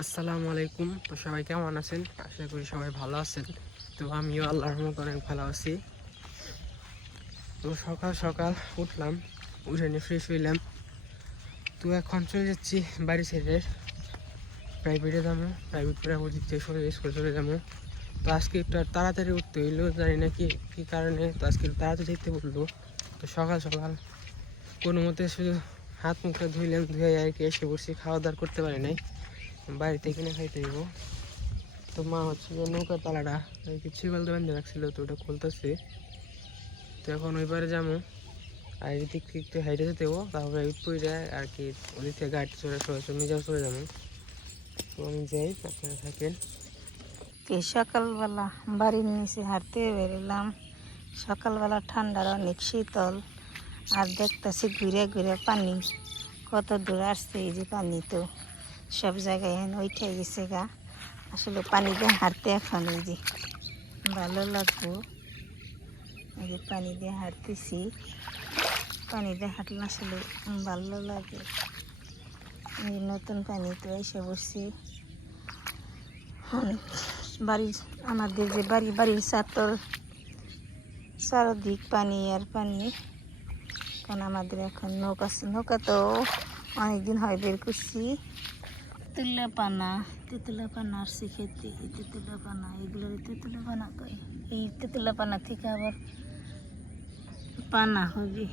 আসসালামু আলাইকুম। তো সবাই কেমন আছেন? আশা করি সবাই ভালো আছেন। তো আমিও আল্লাহর মতো অনেক ভালো আছি। তো সকাল সকাল উঠলাম, উঠে নিয়ে ফ্রেশ হইলাম। তো এখন চলে যাচ্ছি বাড়ি ছেড়ে। প্রাইভেটে যাব প্রাইভেট করে ওদিক থেকে সরে স্কুলে চলে যাব। তো আজকে একটু তাড়াতাড়ি উঠতে হইল, জানি না কি কী কারণে। তো আজকে একটু তাড়াতাড়ি দেখতে বলল। তো সকাল সকাল কোনো মতে শুধু হাত মুখটা ধুইলাম, ধুয়ে আর কি এসে বসছি, খাওয়া দাওয়া করতে পারি নাই। বাড়িতে কিনে খাইতে দিব তো মা হচ্ছে যে নৌকার তালাটা আর কি ছিপাল দেবেন রাখছিল, তো ওটা খুলতেছে। তো এখন ওই পারে যাব আর এদিক একটু হাইটে যেতে হব তারপরে পড়ে আর কি ওদিক থেকে গাড়ি চলে সরাসরি নিজেও চলে যাব তো আমি যাই আপনারা থাকেন। সকালবেলা বাড়ির নিচে হাঁটতে বেরোলাম। সকালবেলা ঠান্ডার অনেক শীতল, আর দেখতেছি ঘুরে ঘুরে পানি, কত দূর আসছে এই যে পানি তো। সব জায়গায় এখন ওইটাই গেছে গা। আসলে পানিতে হাঁটতে এখন এই যে ভালো লাগবো। এই যে পানি দিয়ে হাঁটতেছি। পানি দিয়ে হাঁটলে আসলে ভালো লাগে। নতুন পানি তো এসে বসছি বাড়ির আমাদের যে বাড়ি, বাড়ির চারতর চারদিক পানি আর পানি। কারণ আমাদের এখন নৌকা আছে। নৌকা তো অনেকদিন হয় বের করছি। তেতুলা পানা, তেতুলা আসছে খেতে এই তেতুলা পানা এগুলোর তেতুলা কয় এই তেতুলা পানা থেকে আবার পানা হবে।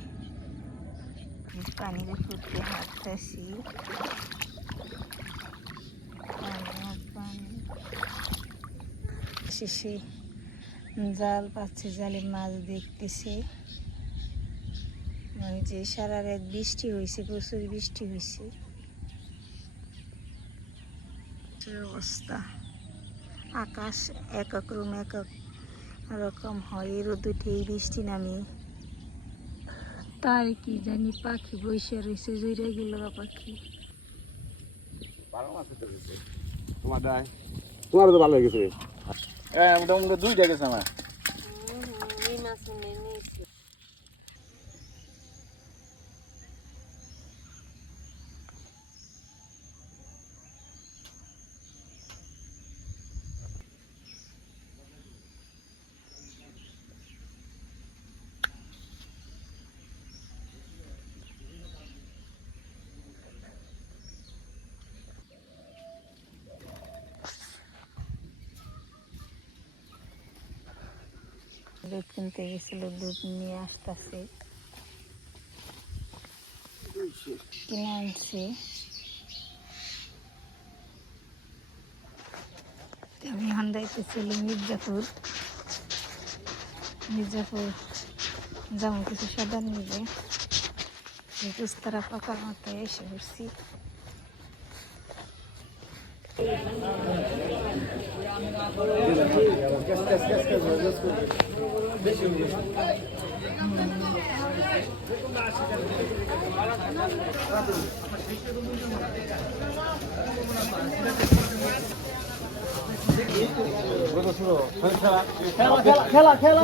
পানিতে ফুটতে হাঁটতেছি। শেষে জাল পাচ্ছে জালে মাছ দেখতেছে। যে সারা রাত বৃষ্টি হয়েছে প্রচুর বৃষ্টি হয়েছে এই অবস্থা। আকাশ এক এক রুম এক এক রকম হয় এর দুটেই বৃষ্টি নামে। তার কি জানি পাখি বসে রয়েছে জুড়ে গেল পাখি। তোমার তো ভালো হয়ে গেছে। হ্যাঁ দুইটা গেছে আমার। দুধ কিনতে গেছিল, দুধ নিয়ে আসতেছে। কিনে আনছে। আমি এখন যাইতেছিল মির্জাপুর। মির্জাপুর যেমন কিছু সাদান নিবে কুস্তারা পাকার মতো এসে বসছি খেলা খেলা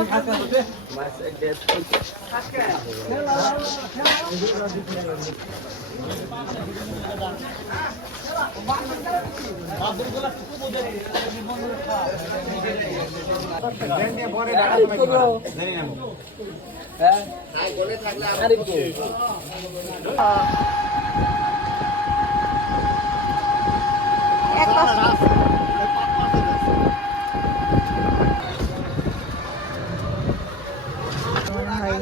হয়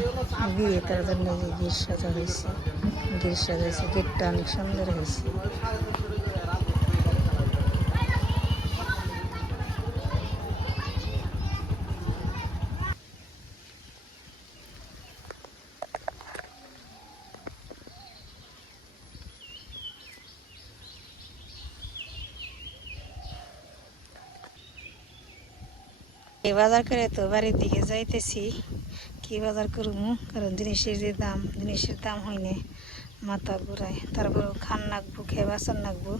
বিয়ে তার জন্য যে গির সাজা হয়েছে। গির সাজা হয়েছে, গেটটা অনেক সুন্দর হয়েছে। এই বাজার করে তো বাড়ির দিকে যাইতেছি। কি বাজার করব? কারণ জিনিসের যে দাম, জিনিসের দাম হয়নি। মাথা ঘুরায়। তারপর খান নাকবো, খেয়ে বাসন নাকবো।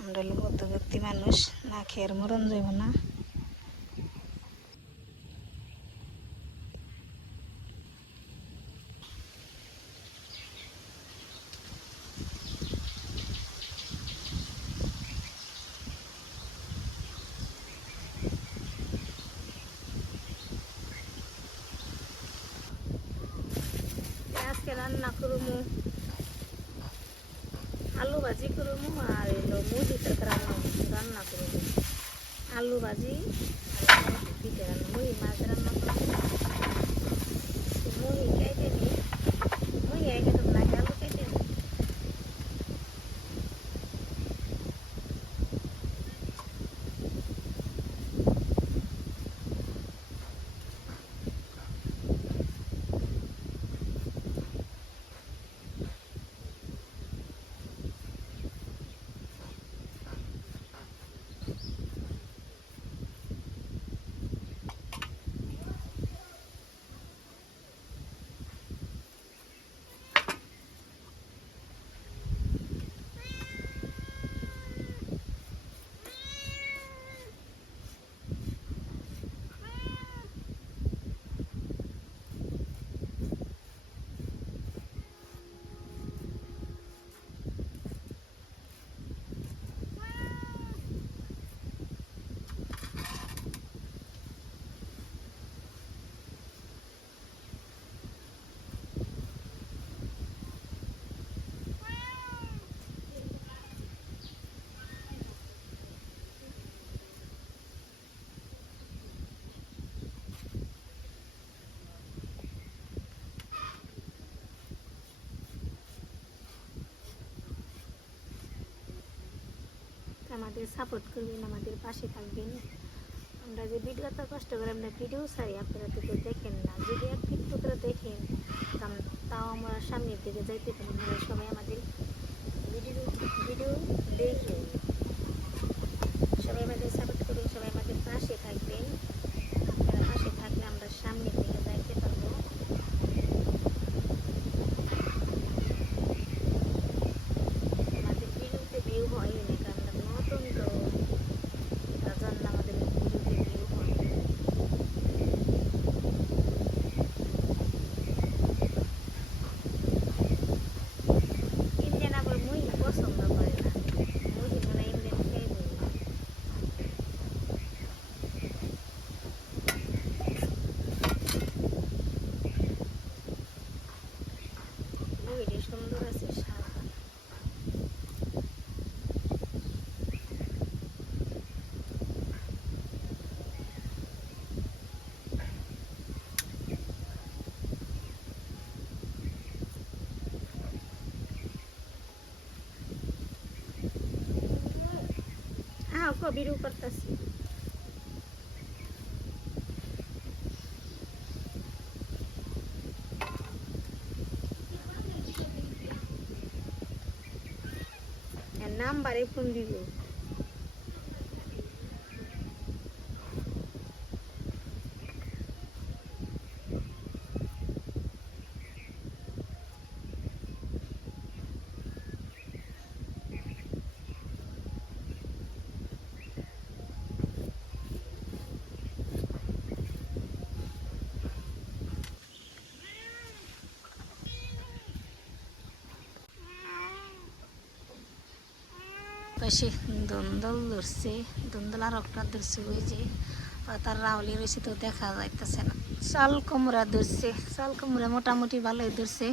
আমরা মধ্যবর্তী মানুষ, না খেয়ে আর মরণ যাব না। রান্না করব আলু ভাজি করব আর এলো মুরগি তরকারি রান্না রান্না করব আলু ভাজি আর পিঠে রান্না মুড়ি মাছ রান্না করব মুড়ি কেটে নিই মুড়ি কেটে লাগে আলু কেটে নিই আমাদের সাপোর্ট করবেন, আমাদের পাশে থাকবেন। আমরা যে ভিডিও এত কষ্ট করে আমরা ভিডিও সারি আপনারা তো দেখেন না। যদি এক করে দেখেন তাও আমরা সামনের দিকে যাইতে পারি সবাই আমাদের ভিডিও ভিডিও দেখেন সবাই আমাদের সাপোর্ট করবেন সবাই আমাদের পাশে থাকবেন। হ্যাঁ কবিরও করতেছি নাম্বারে ফোন দিব পাশে দন্দল ধরছে, দন্দল আর একটা ধরছে ওই যে আর তার রাউলি রয়েছে তো দেখা যাইতেছে না। চাল কুমড়া ধরছে চাল কুমড়া মোটামুটি ভালোই ধরছে।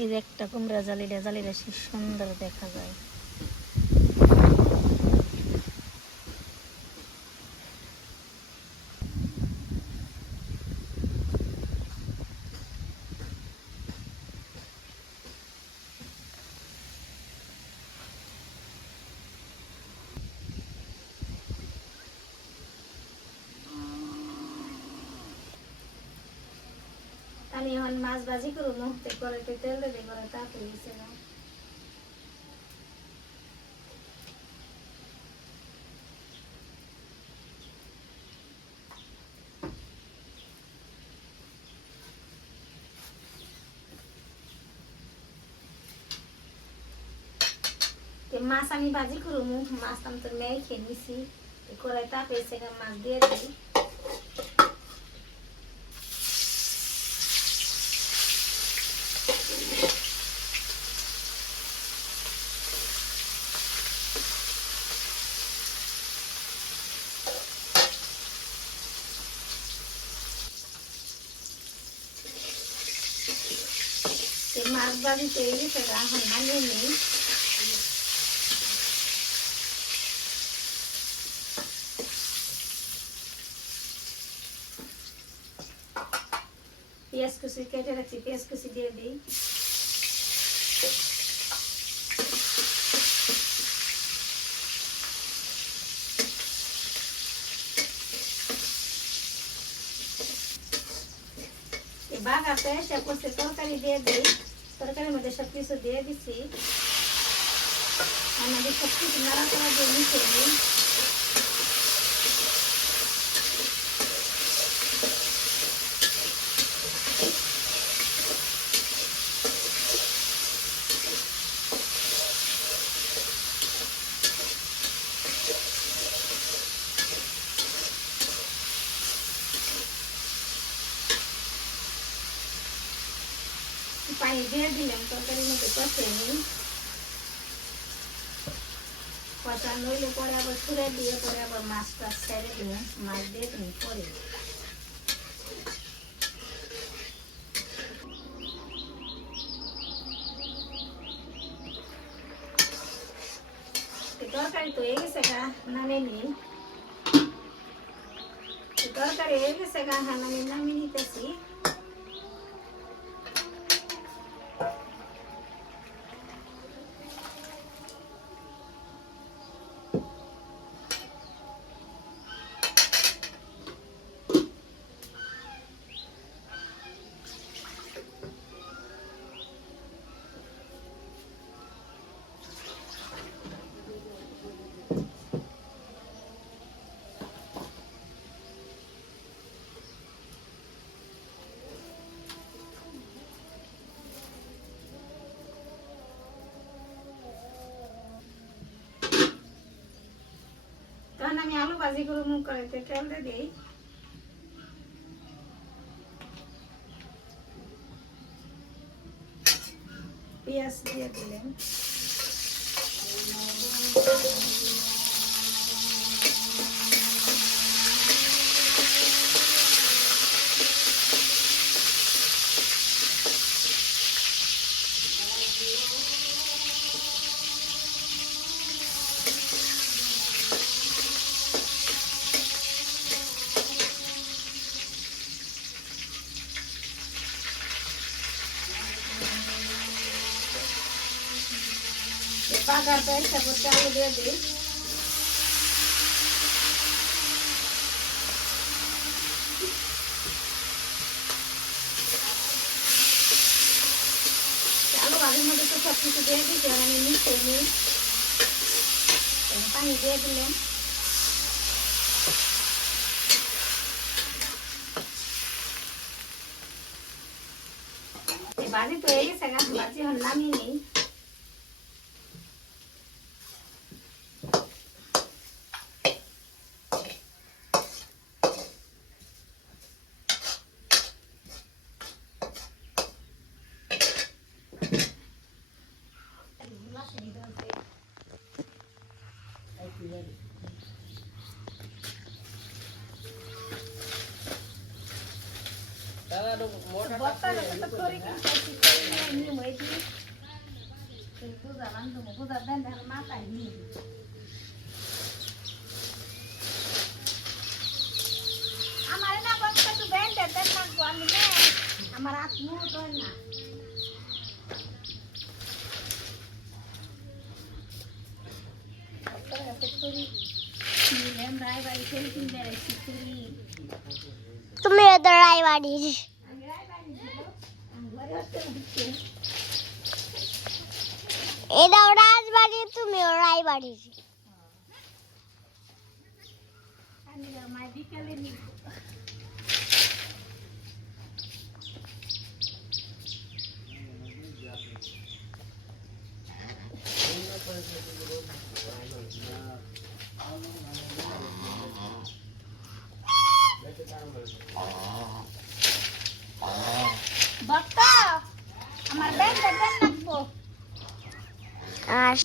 এই যে একটা কুমড়া জালিটা জালিটা সুন্দর দেখা যায়। আমি এখন মাছ ভাজি করব মুহূর্তে করে তো তেল দেবে করে তাড়াতাড়ি গেছে না। মাছ আমি ভাজি করব মাছ আমি তো মেয়ে খেয়ে নিছি। কড়াই তাপে সেখানে মাছ দিয়ে দিই ভাত বাড়িতে গেছে এখন নামিয়ে নেই পেঁয়াজ কুচি কেটে রাখছি পেঁয়াজ কুচি দিয়ে দিই এই বাগাতে সে করছে তরকারি দিয়ে দিই তরকারির মধ্যে সব কিছু দিয়ে দিচ্ছি আমাদের সব কিছু নাড়া করা দিয়ে পানি দিয়ে দিলাম তরকারির মধ্যে কষে নিই কষা নইলে পরে আবার ছুড়ে দিয়ে পরে আবার মাছটা ছেড়ে দিয়ে মাছ দিয়ে তুমি পরে তরকারি তো হয়ে গেছে গা নামে নি তরকারি হয়ে গেছে গা হ্যাঁ আমি নামিয়ে নিতেছি। আমি আলু ভাজি করে মুখ করে তেল দিয়ে দিই। পেঁয়াজ দিয়ে দিলেন। পর তারপর আলু দিয়ে দিই। আলু ভাজির মধ্যে তো সব কিছু দিয়ে দিচ্ছি আর আমি মিশিয়ে নিই পানি দিয়ে দিলাম। বাজি তো হয়ে গেছে গা বাজি নামিয়ে নেই। বত্তাটা তো করে কি করছি করে নিয়ে নিয়ে হয়েছি এই পূজা বান্ধব পূজা দেন দেখেন মাথায় নিয়ে আমার না বত্তা তো দেন দেন দেন থাকব আমি না আমার হাত মুখ তো না রায় বাড়ি তুমি এত রায়বাড়ির এটাও আর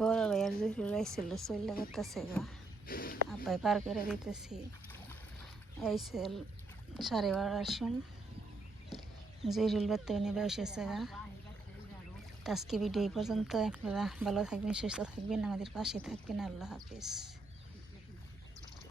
বড় ভাইয়ার জুহি রয়েছিল চলে গেতেছে গা। আপাই পার করে দিতেছি। এই সেল সাড়ে বারোটার সময় জহিরুল বাত্তানি বসেছে আজকে ভিডিও এই পর্যন্ত। আপনারা ভালো থাকবেন সুস্থ থাকবেন। আমাদের পাশে থাকবেন। আল্লাহ হাফিজ।